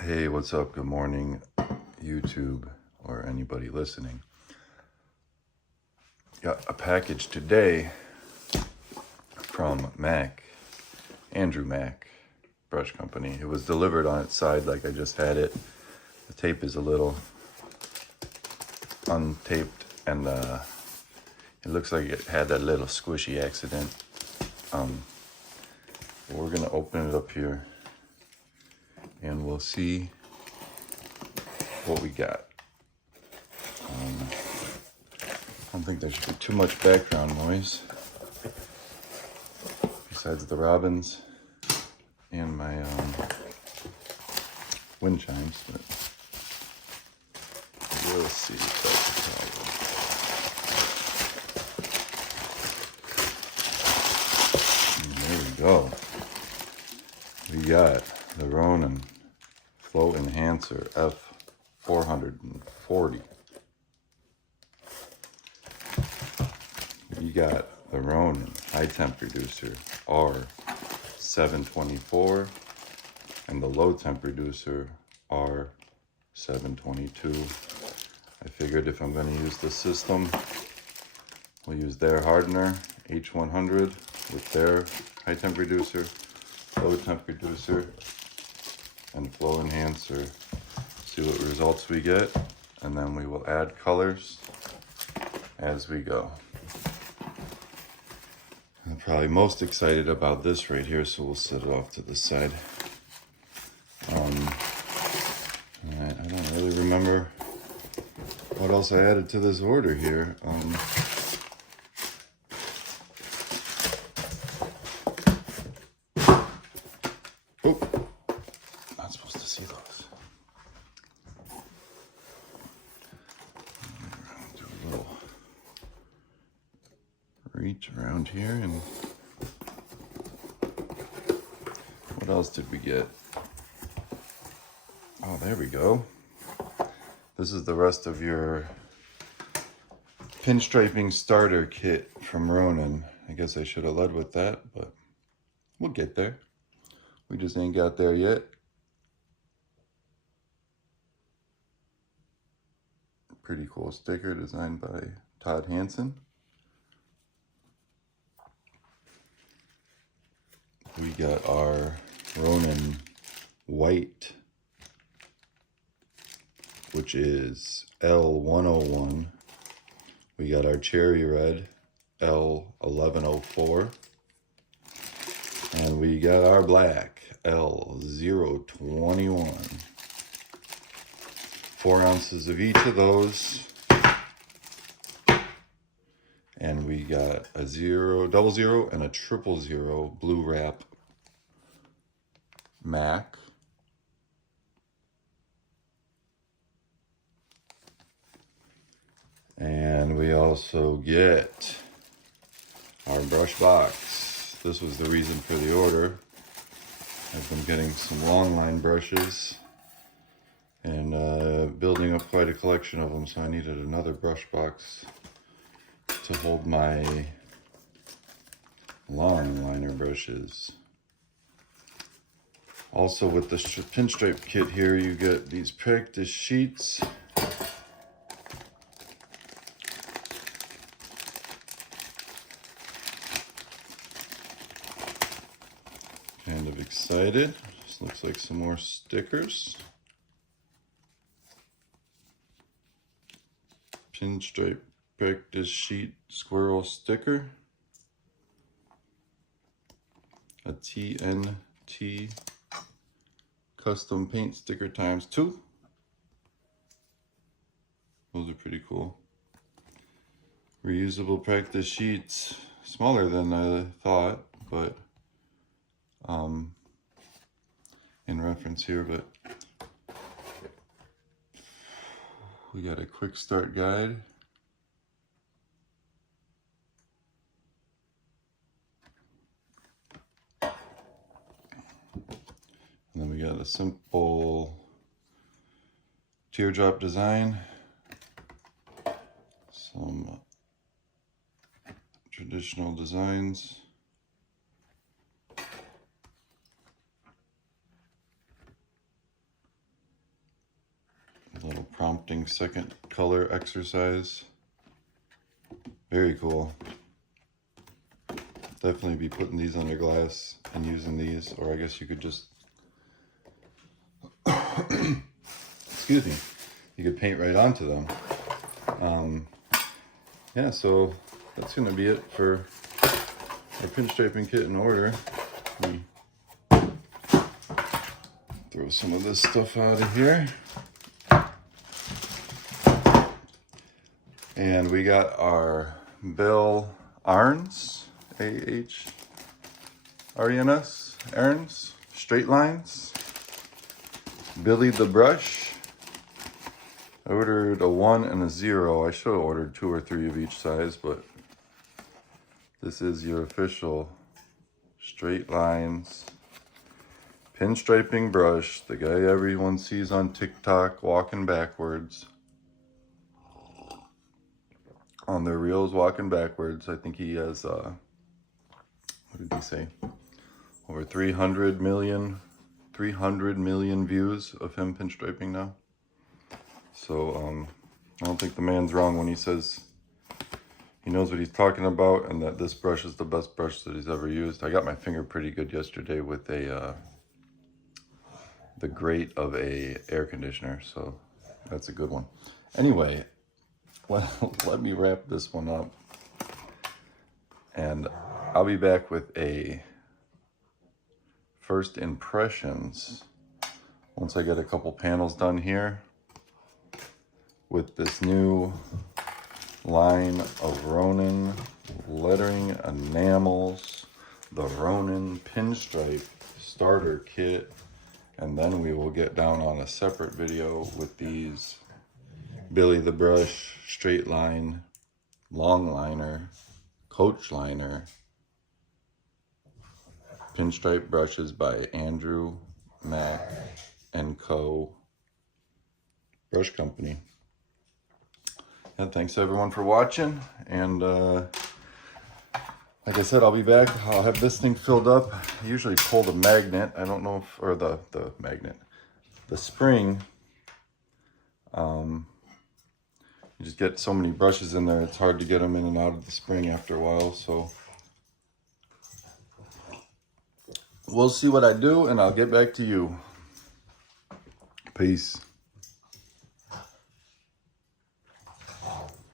Hey, what's up? Good morning, YouTube, or anybody listening. Got a package today from Andrew Mack Brush Company. It was delivered on its side like I just had it. The tape is a little untaped and it looks like it had that little squishy accident. But we're gonna open it up here and we'll see what we got. I don't think there should be too much background noise besides the robins and my wind chimes, but we'll see if that's a problem. And there we go. We got the Ronan Flow Enhancer F440. You got the Ronan High Temp Reducer R724 and the Low Temp Reducer R722. I figured if I'm going to use this system, we'll use their hardener H100 with their High Temp Reducer, Low Temp Reducer, and Flow Enhancer. See what results we get, and then we will add colors as we go. I'm probably most excited about this right here, so we'll set it off to the side. I don't really remember what else I added to this order here. Oh, not supposed to see those. Do a little reach around here, and what else did we get? Oh, there we go. This is the rest of your pinstriping starter kit from Ronan. I guess I should have led with that, but we'll get there. We just ain't got there yet. Pretty cool sticker designed by Todd Hansen. We got our Ronan white, which is L101. We got our cherry red, L1104. And we got our black, L021. 4 ounces of each of those. And we got a 000 and a 000 blue wrap Mack. And we also get our brush box. This was the reason for the order. I've been getting some long line brushes and building up quite a collection of them, so I needed another brush box to hold my long liner brushes. Also with the pinstripe kit here, you get these practice sheets. Kind of excited. This looks like some more stickers. Pinstripe practice sheet squirrel sticker. A TNT custom paint sticker ×2. Those are pretty cool. Reusable practice sheets. Smaller than I thought, but in reference here, but we got a quick start guide. And then we got a simple teardrop design, some traditional designs, prompting second color exercise. Very cool. Definitely be putting these under glass and using these, or I guess you could just, excuse me, you could paint right onto them. Yeah, so that's gonna be it for our pinstriping kit in order. We throw some of this stuff out of here. And we got our Bill Arns, A-H-R-E-N-S, Arns, Str8lines, Billy the Brush. I ordered a 1 and a 0. I should have ordered 2 or 3 of each size, but this is your official Str8lines pinstriping brush. The guy everyone sees on TikTok walking backwards. On their reels walking backwards. I think he has, what did he say? Over 300 million views of him pinstriping now. So, I don't think the man's wrong when he says he knows what he's talking about and that this brush is the best brush that he's ever used. I got my finger pretty good yesterday with a, the grate of a air conditioner, so that's a good one. Anyway, well, let me wrap this one up, and I'll be back with a first impressions once I get a couple panels done here with this new line of Ronan lettering enamels, the Ronan Pinstripe starter kit, and then we will get down on a separate video with these Billy the Brush straight line, long liner, coach liner pinstripe brushes by Mack Co. Brush Company. And thanks everyone for watching. And like I said, I'll be back. I'll have this thing filled up. I usually pull the magnet. I don't know if, or the magnet, the spring. You just get so many brushes in there, it's hard to get them in and out of the spring after a while. So we'll see what I do, and I'll get back to you. Peace.